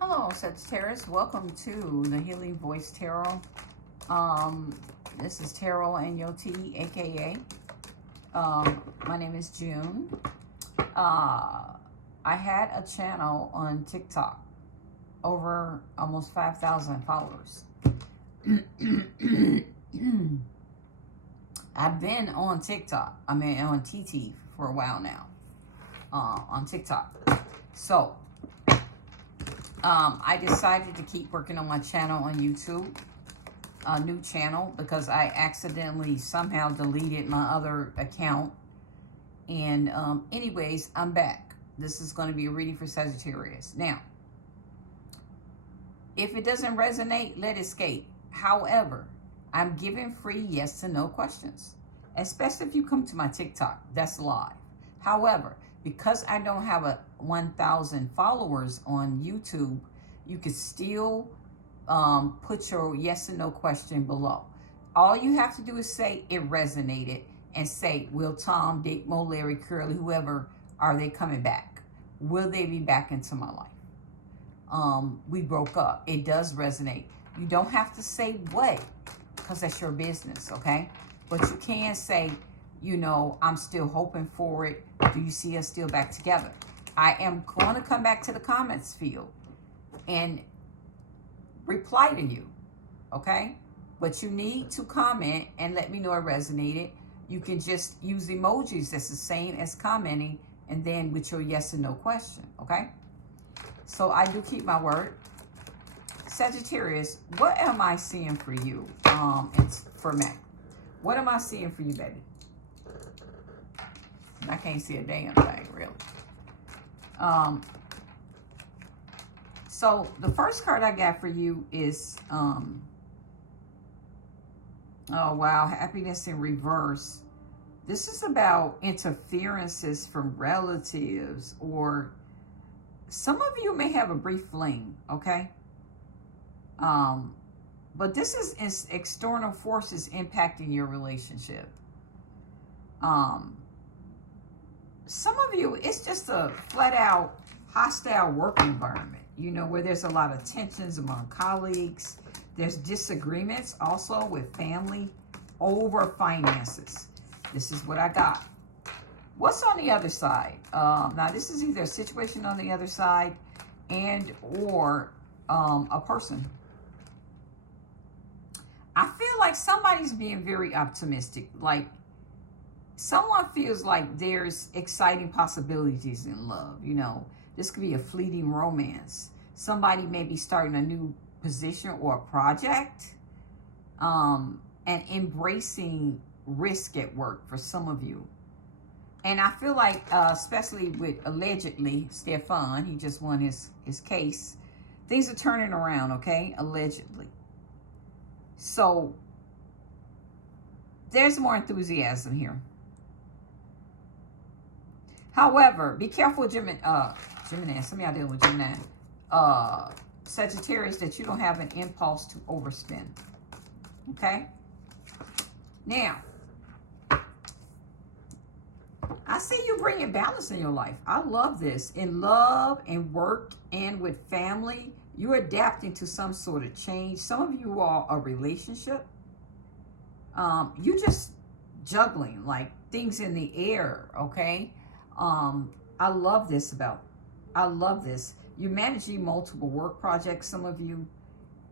Hello, Sagittarius. Welcome to the Healing Voice Tarot. This is Tarot and Your Tea, aka my name is June. I had a channel on TikTok, over almost 5,000 followers. I've been on TikTok. On TT for a while now. On TikTok. So I decided to keep working on my channel on YouTube, a new channel, because I accidentally somehow deleted my other account. And anyways, I'm back. This is going to be a reading for Sagittarius. Now, if it doesn't resonate, let it escape. However, I'm giving free yes to no questions, especially if you come to my TikTok. That's live. However, because I don't have a 1,000 followers on YouTube, you could still put your yes and no question below. All you have to do is say it resonated and say, will Tom, Dick, Mo, Larry, Curly, whoever, are they coming back? Will they be back into my life? We broke up. It does resonate. You don't have to say what, because that's your business, okay? But you can say, you know, I'm still hoping for it. Do you see us still back together? I am going to come back to the comments field and reply to you, okay? But you need to comment and let me know it resonated. You can just use emojis that's the same as commenting, and then with your yes and no question, okay? So I do keep my word. Sagittarius, what am I seeing for you? It's for me. What am I seeing for you, baby? I can't see a damn thing, really. So the first card I got for you is, oh wow, happiness in reverse. This is about interferences from relatives, or some of you may have a brief fling, okay? But this is external forces impacting your relationship. Some of you, it's just a flat out hostile work environment, you know, where there's a lot of tensions among colleagues. There's disagreements also with family over finances. This is what I got. What's on the other side? Now, this is either a situation on the other side and or a person. I feel like somebody's being very optimistic. Like, someone feels like there's exciting possibilities in love. You know, this could be a fleeting romance. Somebody may be starting a new position or a project, and embracing risk at work for some of you. And I feel like, especially with allegedly Stefan, he just won his case. Things are turning around, okay? Allegedly. So there's more enthusiasm here. However, be careful, Gemini. Some of y'all dealing with Gemini. Sagittarius, that you don't have an impulse to overspend. Okay? Now, I see you bringing balance in your life. I love this. In love and work and with family, you're adapting to some sort of change. Some of you are a relationship. You just juggling like things in the air, okay? I love this. You're managing multiple work projects, some of you,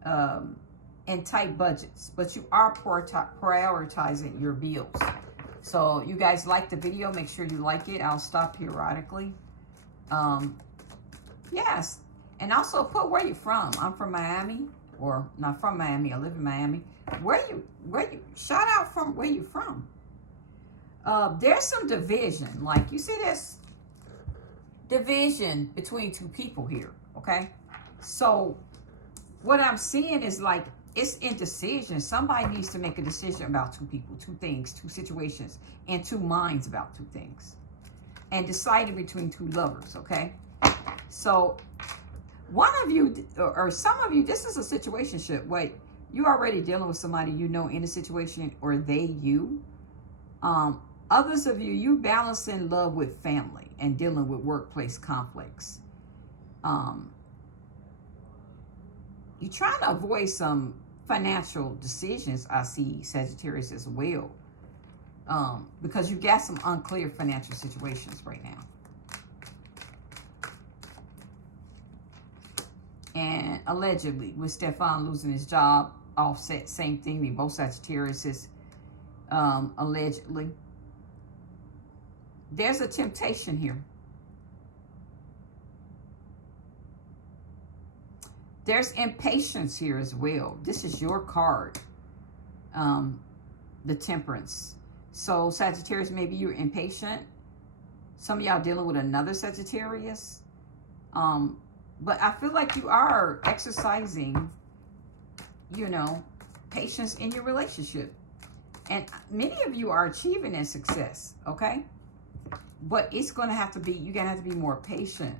and tight budgets, but you are prioritizing your bills. So you guys like the video, make sure you like it. I'll stop periodically. Yes. And also put where you're from. I'm from Miami, or not from Miami. I live in Miami. Where you shout out from where you from. There's some division. Like, you see this division between two people here, okay? So what I'm seeing is like, it's indecision. Somebody needs to make a decision about two people, two things, two situations, and two minds about two things. And deciding between two lovers, okay? So one of you, or some of you, this is a situationship. Wait, you already dealing with somebody you know in a situation, or they you. Others of you, you balancing love with family and dealing with workplace conflicts. You're trying to avoid some financial decisions, I see, Sagittarius, as well. Because you got some unclear financial situations right now. And allegedly, with Stefan losing his job, offset, same thing. They both Sagittarius, allegedly. There's a temptation here. There's impatience here as well. This is your card, the Temperance. So Sagittarius, maybe you're impatient. Some of y'all dealing with another Sagittarius. But I feel like you are exercising, you know, patience in your relationship. And many of you are achieving that success, okay? But it's going to have to be, you're going to have to be more patient.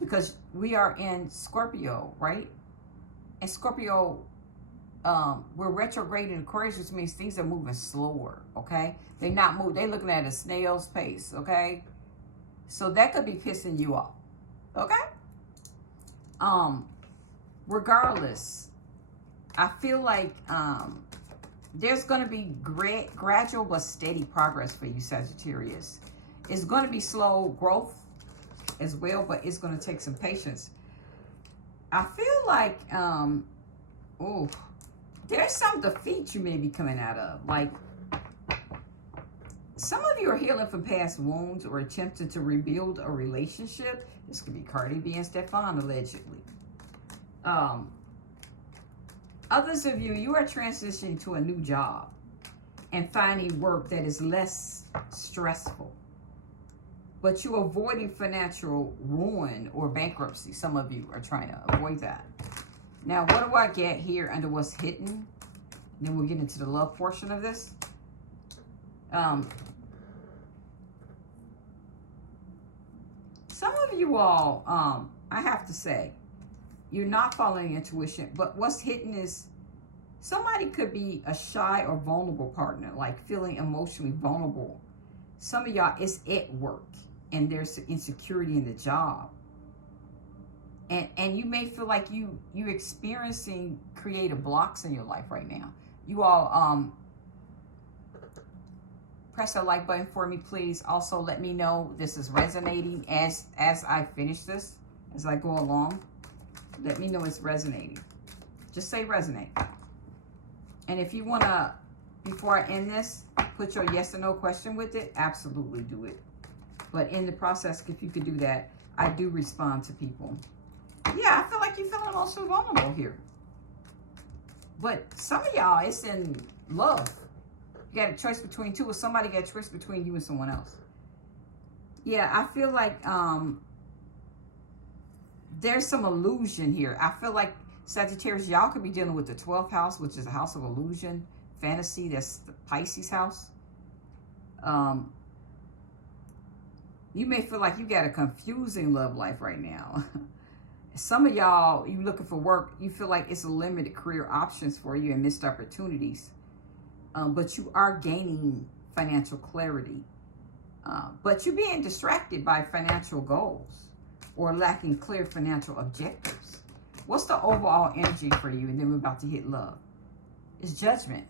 Because we are in Scorpio, right? And Scorpio, we're retrograde in Aquarius, which means things are moving slower, okay? They're not moving. They're looking at a snail's pace, okay? So that could be pissing you off, okay? Regardless, I feel like there's going to be gradual but steady progress for you, Sagittarius. It's going to be slow growth as well, but it's going to take some patience. I feel like, there's some defeat you may be coming out of. Like, some of you are healing from past wounds or attempting to rebuild a relationship. This could be Cardi B and Stefan, allegedly. Others of you, you are transitioning to a new job and finding work that is less stressful. But you're avoiding financial ruin or bankruptcy. Some of you are trying to avoid that. Now, what do I get here under what's hidden? Then we'll get into the love portion of this. Some of you all, I have to say, you're not following intuition. But what's hidden is somebody could be a shy or vulnerable partner, like feeling emotionally vulnerable. Some of y'all, it's at work. And there's insecurity in the job. And you may feel like you're experiencing creative blocks in your life right now. You all press that like button for me, please. Also, let me know this is resonating as I finish this, as I go along. Let me know it's resonating. Just say resonate. And if you want to, before I end this, put your yes or no question with it, absolutely do it. But in the process, if you could do that, I do respond to people. Yeah, I feel like you're feeling emotionally vulnerable here. But some of y'all, it's in love. You got a choice between two, or somebody got a choice between you and someone else. Yeah, I feel like there's some illusion here. I feel like Sagittarius, y'all could be dealing with the 12th house, which is a house of illusion, fantasy. That's the Pisces house. You may feel like you got a confusing love life right now. Some of y'all, you looking for work, you feel like it's a limited career options for you and missed opportunities. But you are gaining financial clarity. But you're being distracted by financial goals or lacking clear financial objectives. What's the overall energy for you? And then we're about to hit love. It's Judgment.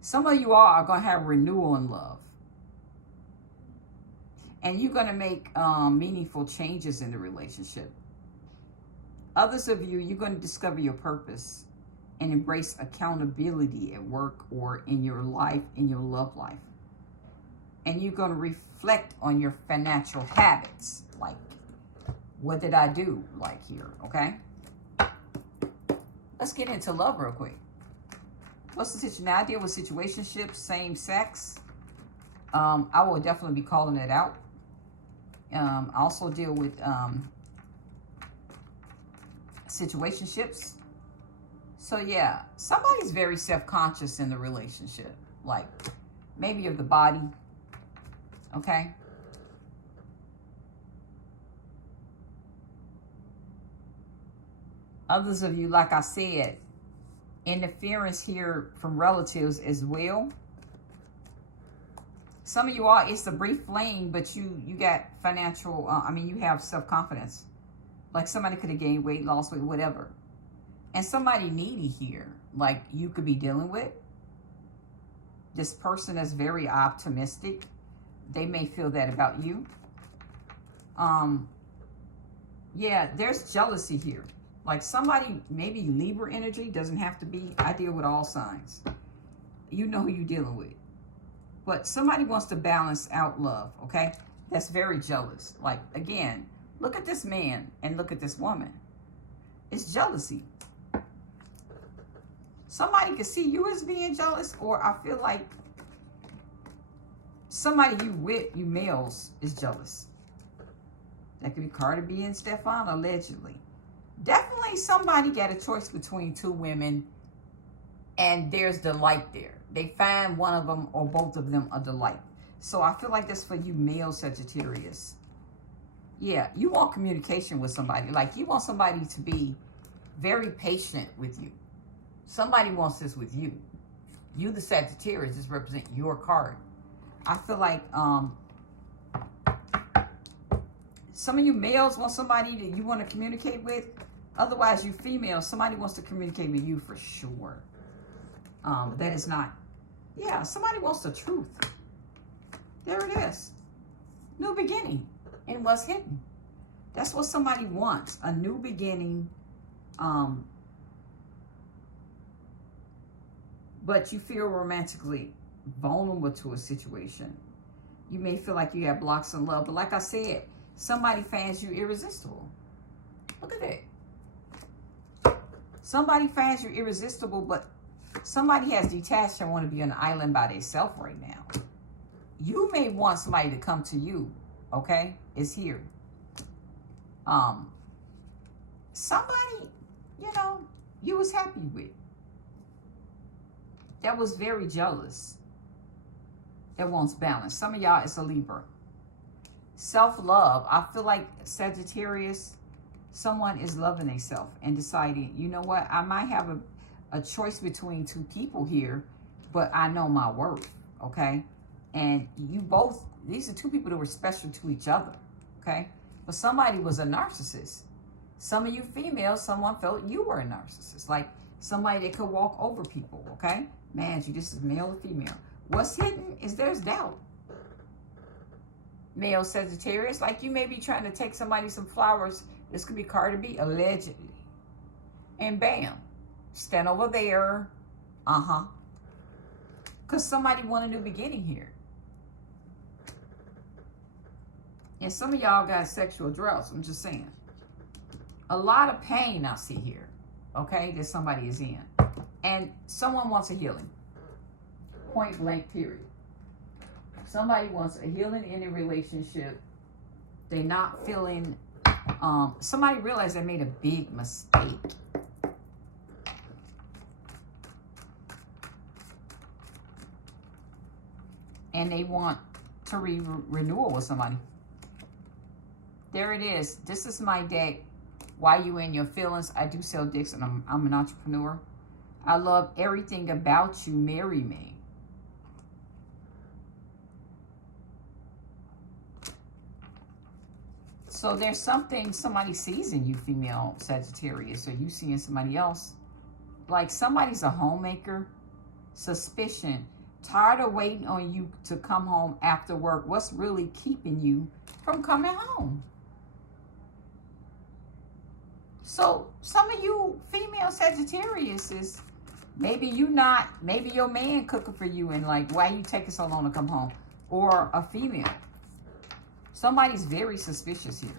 Some of you all are going to have renewal in love. And you're going to make meaningful changes in the relationship. Others of you, you're going to discover your purpose and embrace accountability at work or in your life, in your love life. And you're going to reflect on your financial habits. Like, what did I do? Like here, okay? Let's get into love real quick. What's the situation? Now, I deal with situationships, same sex. I will definitely be calling it out. I also deal with situationships. So, yeah, somebody's very self-conscious in the relationship. Like, maybe of the body. Okay? Others of you, like I said, interference here from relatives as well. Some of you all, it's a brief flame, but you got financial, you have self-confidence. Like somebody could have gained weight, lost weight, whatever. And somebody needy here, like you could be dealing with. This person is very optimistic. They may feel that about you. Yeah, there's jealousy here. Like somebody, maybe Libra energy, doesn't have to be. I deal with all signs. You know who you're dealing with. But somebody wants to balance out love, okay? That's very jealous. Like, again, look at this man and look at this woman. It's jealousy. Somebody could see you as being jealous, or I feel like somebody you with, you males, is jealous. That could be Cardi B and Stefan, allegedly. Definitely somebody got a choice between two women, and there's delight there. They find one of them or both of them a delight. So I feel like that's for you male Sagittarius. Yeah, you want communication with somebody. Like you want somebody to be very patient with you. Somebody wants this with you. You, the Sagittarius, just represent your card. I feel like some of you males want somebody that you want to communicate with. Otherwise, you females, somebody wants to communicate with you for sure. That is not. Yeah, somebody wants the truth. There it is. New beginning. And what's hidden. That's what somebody wants. A new beginning. But you feel romantically vulnerable to a situation. You may feel like you have blocks in love. But like I said, somebody finds you irresistible. Look at that. Somebody finds you irresistible, but somebody has detached and want to be on an island by themselves right now. You may want somebody to come to you, okay? It's here. Somebody, you was happy with. That was very jealous. That wants balance. Some of y'all, it's a Libra. Self-love. I feel like Sagittarius, someone is loving themselves and deciding, you know what? I might have a choice between two people here, but I know my worth, okay? And you both, these are two people that were special to each other, okay? But somebody was a narcissist. Some of you females, someone felt you were a narcissist. Like somebody that could walk over people, okay? Man, this is male or female. What's hidden is there's doubt. Male Sagittarius, like you may be trying to take somebody some flowers. This could be Cardi B, allegedly. And bam, stand over there. Because somebody want a new beginning here. And some of y'all got sexual droughts, I'm just saying. A lot of pain I see here, okay, that somebody is in. And someone wants a healing. Point blank, period. Somebody wants a healing in a relationship. They're not feeling, somebody realized they made a big mistake. And they want to renewal with somebody. There it is. This is my deck. Why you in your feelings? I do sell dicks and I'm an entrepreneur. I love everything about you. Marry me. So there's something somebody sees in you, female Sagittarius, or you seeing somebody else. Like somebody's a homemaker. Suspicion. Tired of waiting on you to come home after work. What's really keeping you from coming home? So some of you female Sagittarius is maybe maybe your man cooking for you and like, why you taking so long to come home? Or a female. Somebody's very suspicious here.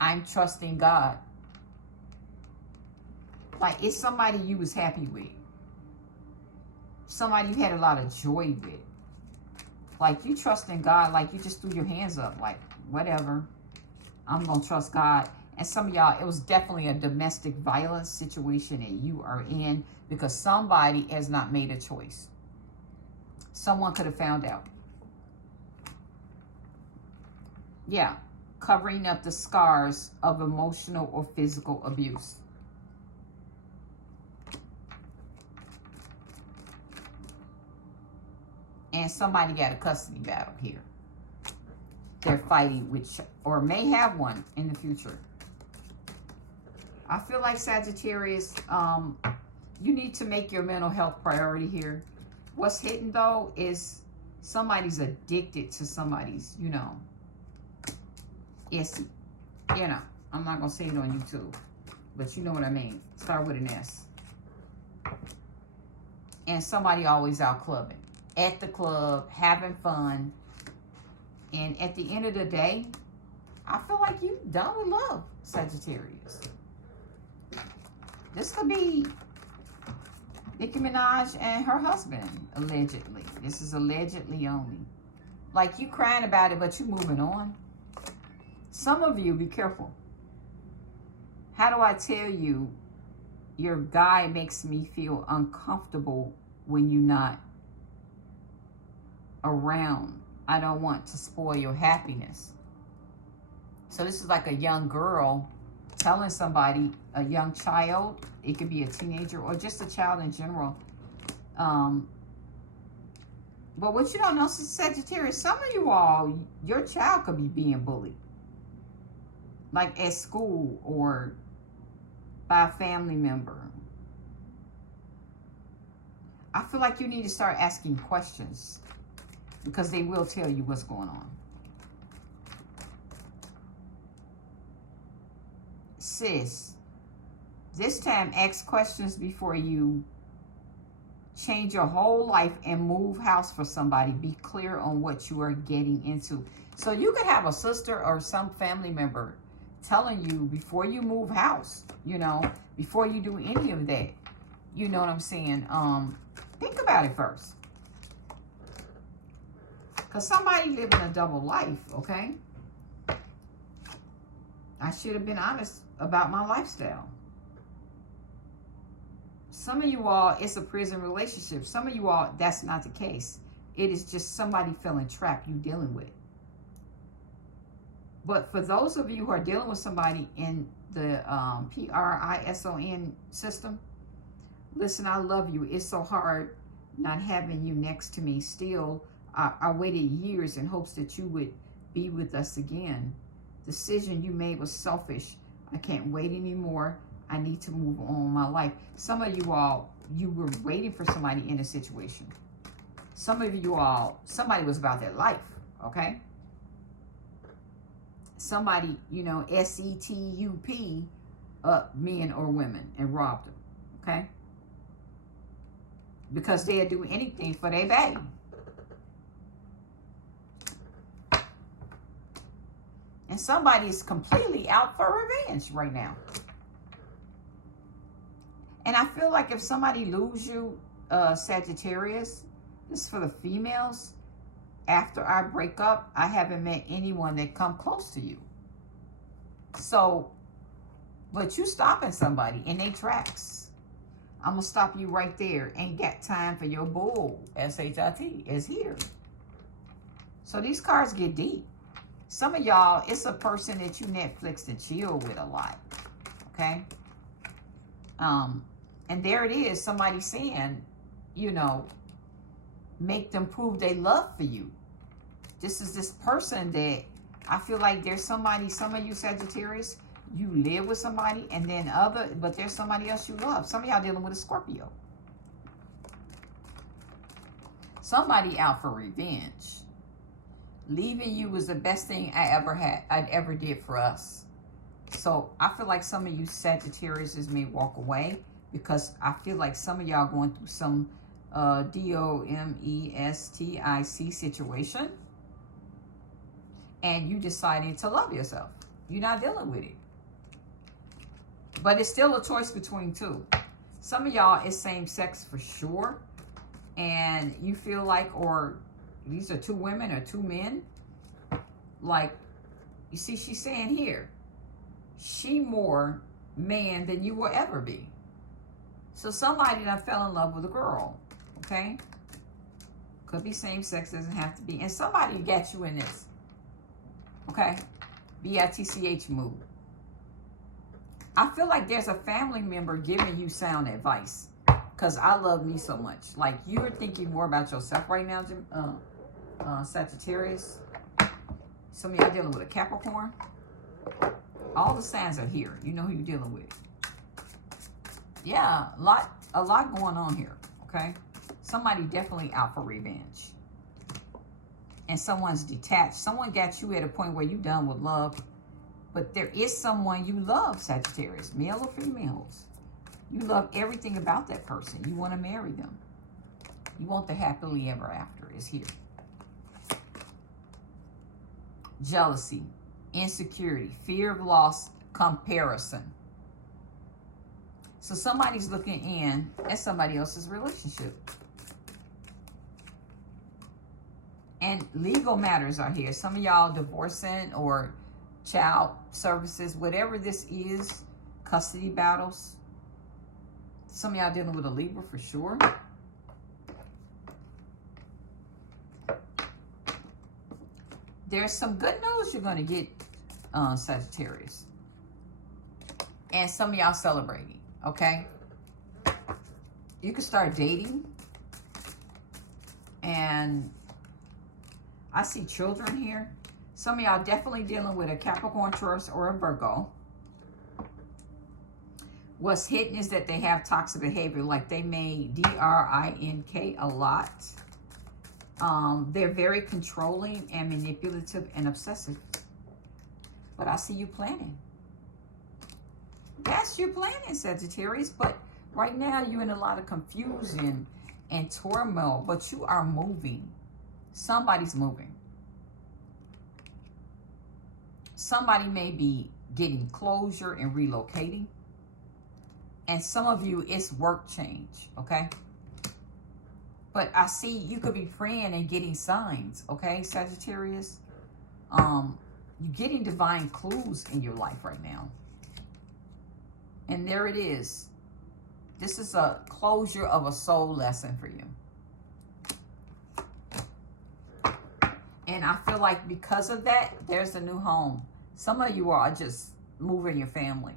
I'm trusting God. Like it's somebody you was happy with. Somebody you had a lot of joy with. Like you trusting God, like you just threw your hands up, like whatever. I'm going to trust God. And some of y'all, it was definitely a domestic violence situation that you are in because somebody has not made a choice. Someone could have found out. Yeah, covering up the scars of emotional or physical abuse. And somebody got a custody battle here. They're fighting with, or may have one in the future. I feel like Sagittarius, you need to make your mental health priority here. What's hidden though is somebody's addicted to somebody's, you know, yes, you know, I'm not going to say it on YouTube, but you know what I mean. Start with an S. And somebody always out clubbing, at the club, having fun. And at the end of the day, I feel like you done with love, Sagittarius. This could be Nicki Minaj and her husband, allegedly. This is allegedly only. Like, you crying about it, but you moving on. Some of you, be careful. How do I tell you, your guy makes me feel uncomfortable when you're not around. I don't want to spoil your happiness. So this is like a young girl telling somebody, a young child, it could be a teenager or just a child in general. But what you don't know, Sagittarius, some of you all, your child could be being bullied. Like at school or by a family member. I feel like you need to start asking questions because they will tell you what's going on. Sis, this time ask questions before you change your whole life and move house for somebody. Be clear on what you are getting into. So you could have a sister or some family member telling you before you move house, you know, before you do any of that, you know what I'm saying? Think about it first. Because somebody living a double life, okay? I should have been honest about my lifestyle. Some of you all, it's a prison relationship. Some of you all, that's not the case. It is just somebody feeling trapped you dealing with. But for those of you who are dealing with somebody in the PRISON system, listen, I love you. It's so hard not having you next to me. Still, I waited years in hopes that you would be with us again. Decision you made was selfish. I can't wait anymore. I need to move on my life. Some of you all, you were waiting for somebody in a situation. Some of you all, somebody was about their life, okay? Somebody, you know, SETUP, men or women, and robbed them, okay? Because they'll do anything for their baby. And somebody is completely out for revenge right now. And I feel like if somebody lose you, Sagittarius, this is for the females, after I break up, I haven't met anyone that come close to you. So, but you stopping somebody in their tracks. I'm going to stop you right there. Ain't got time for your bull. SHIT is here. So these cards get deep. Some of y'all, it's a person that you Netflix and chill with a lot. Okay? And there it is. Somebody saying, you know, make them prove they love for you. This is this person that I feel like there's somebody, some of you Sagittarius, you live with somebody and then but there's somebody else you love. Some of y'all dealing with a Scorpio. Somebody out for revenge. Leaving you was the best thing I'd ever did for us. So I feel like some of you Sagittarius may walk away because I feel like some of y'all going through some domestic situation. And you deciding to love yourself. You're not dealing with it. But it's still a choice between two. Some of y'all is same sex for sure. And you feel like, or these are two women or two men. Like, you see, she's saying here, she more man than you will ever be. So somebody that fell in love with a girl, okay? Could be same sex, doesn't have to be. And somebody got you in this, okay? BITCH move. I feel like there's a family member giving you sound advice. Because I love me so much. Like, you're thinking more about yourself right now, Sagittarius. Some of y'all dealing with a Capricorn. All the signs are here. You know who you're dealing with. Yeah, a lot going on here, okay? Somebody definitely out for revenge. And someone's detached. Someone got you at a point where you're done with love. But there is someone you love, Sagittarius, male or females. You love everything about that person. You want to marry them. You want the happily ever after is here. Jealousy, insecurity, fear of loss, comparison. So somebody's looking in at somebody else's relationship. And legal matters are here. Some of y'all divorcing or child services, whatever this is, custody battles. Some of y'all dealing with a Libra for sure. There's some good news you're going to get, Sagittarius. And some of y'all celebrating, okay? You can start dating. And I see children here. Some of y'all definitely dealing with a Capricorn, Taurus, or a Virgo. What's hidden is that they have toxic behavior, like they may drink a lot. They're very controlling and manipulative and obsessive. But I see you planning. That's your planning, Sagittarius. But right now you're in a lot of confusion and turmoil, but you are moving. Somebody's moving. Somebody may be getting closure and relocating. And some of you, it's work change, okay? But I see you could be praying and getting signs, okay, Sagittarius? You're getting divine clues in your life right now. And there it is. This is a closure of a soul lesson for you. And I feel like because of that, there's a new home. Some of you are just moving your family.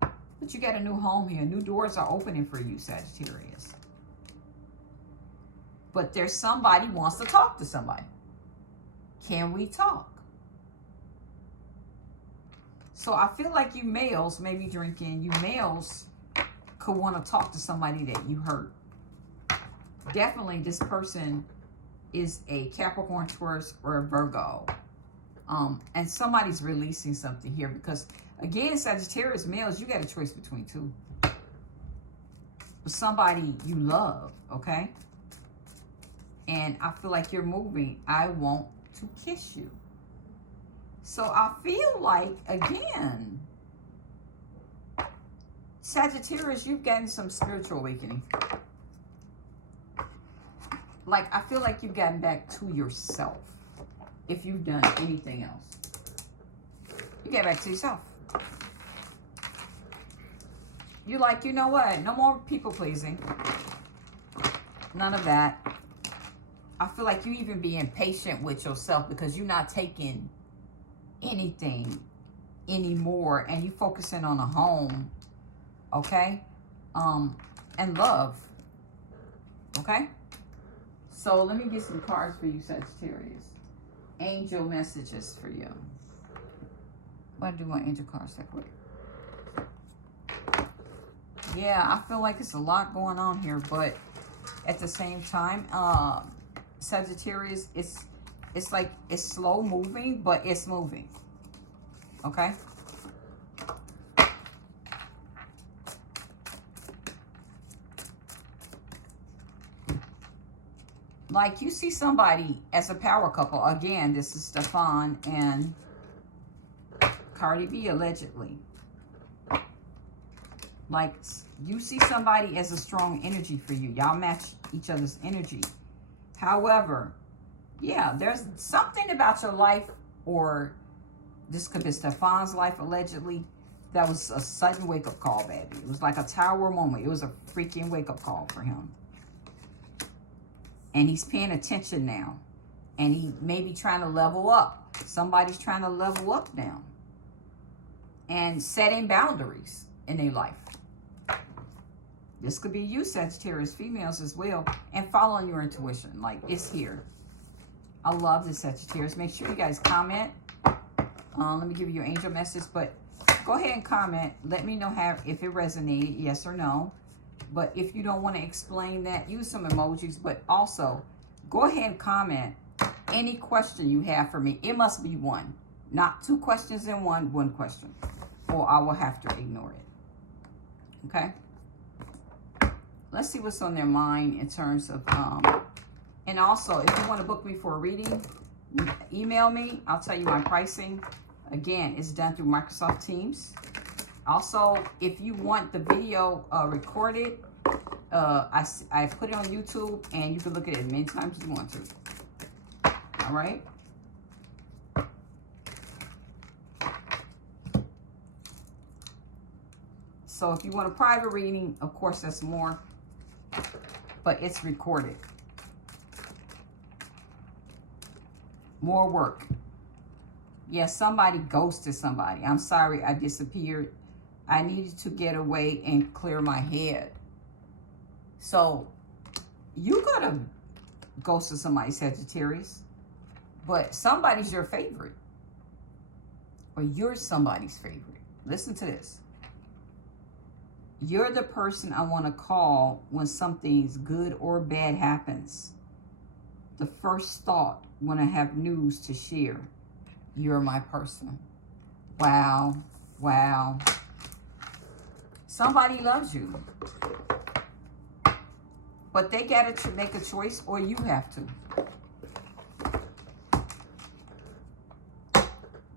But you got a new home here. New doors are opening for you, Sagittarius. But there's somebody who wants to talk to somebody. Can we talk? So I feel like you males may be drinking. You males could want to talk to somebody that you hurt. Definitely this person is a Capricorn, Taurus, or a Virgo. And somebody's releasing something here because, again, Sagittarius males, you got a choice between two. Somebody you love, okay? And I feel like you're moving. I want to kiss you. So I feel like, again, Sagittarius, you've gotten some spiritual awakening. Like, I feel like you've gotten back to yourself. If you've done anything else, you get back to yourself. You're like, you know what? No more people pleasing. None of that. I feel like you even being patient with yourself because you're not taking anything anymore and you focusing on a home, okay? And love, okay? So let me get some cards for you, Sagittarius. Angel messages for you. Why do my angel cards that quick? Yeah, I feel like it's a lot going on here, but at the same time, Sagittarius, it's like it's slow moving, but it's moving. Okay? Like you see somebody as a power couple. Again, this is Stefan and Cardi B, allegedly. Like you see somebody as a strong energy for you. Y'all match each other's energy. However, yeah, there's something about your life, or this could be Stefan's life, allegedly, that was a sudden wake-up call, baby. It was like a tower moment. It was a freaking wake-up call for him. And he's paying attention now. And he may be trying to level up. Somebody's trying to level up now. And setting boundaries in their life. This could be you, Sagittarius females as well. And following your intuition. Like, it's here. I love this, Sagittarius. Make sure you guys comment. Let me give you your angel message. But go ahead and comment. Let me know if it resonated, yes or no. But if you don't want to explain that, use some emojis. But also, go ahead and comment any question you have for me. It must be one. Not two questions in one question. Or I will have to ignore it. Okay? Let's see what's on their mind in terms of... and also, if you want to book me for a reading, email me. I'll tell you my pricing. Again, it's done through Microsoft Teams. Also, if you want the video recorded, I put it on YouTube, and you can look at it as many times as you want to. All right? So if you want a private reading, of course, that's more, but it's recorded. More work. Yes, somebody ghosted somebody. I'm sorry, I disappeared. I needed to get away and clear my head. So you could have ghosted somebody, Sagittarius, but somebody's your favorite. Or you're somebody's favorite. Listen to this. You're the person I want to call when something's good or bad happens. The first thought when I have news to share. You're my person. Wow. Wow. Somebody loves you. But they got to make a choice, or you have to.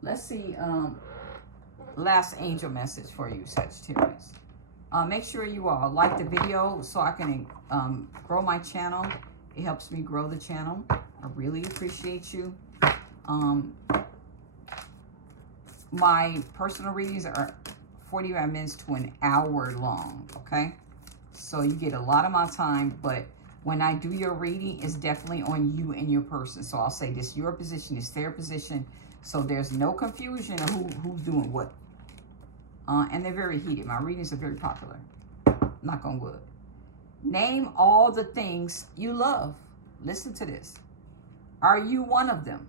Let's see. Last angel message for you, Sagittarius. Make sure you all like the video so I can grow my channel. It helps me grow the channel. I really appreciate you. My personal readings are 45 minutes to an hour long, okay? So you get a lot of my time, but when I do your reading, it's definitely on you and your person. So I'll say this, your position is their position, so there's no confusion of who's doing what. And they're very heated. My readings are very popular. Knock on wood. Name all the things you love. Listen to this. Are you one of them?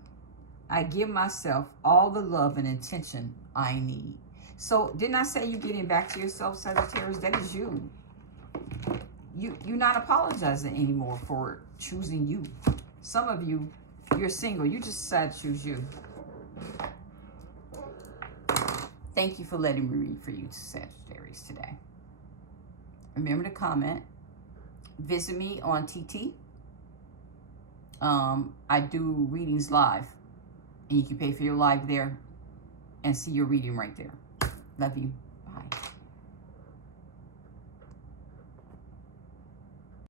I give myself all the love and attention I need. So didn't I say you're getting back to yourself, Sagittarius? That is you. You're not apologizing anymore for choosing you. Some of you, you're single. You just decided to choose you. Thank you for letting me read for you, Sagittarius, today. Remember to comment. Visit me on TT. I do readings live. And you can pay for your live there and see your reading right there. Love you. Bye.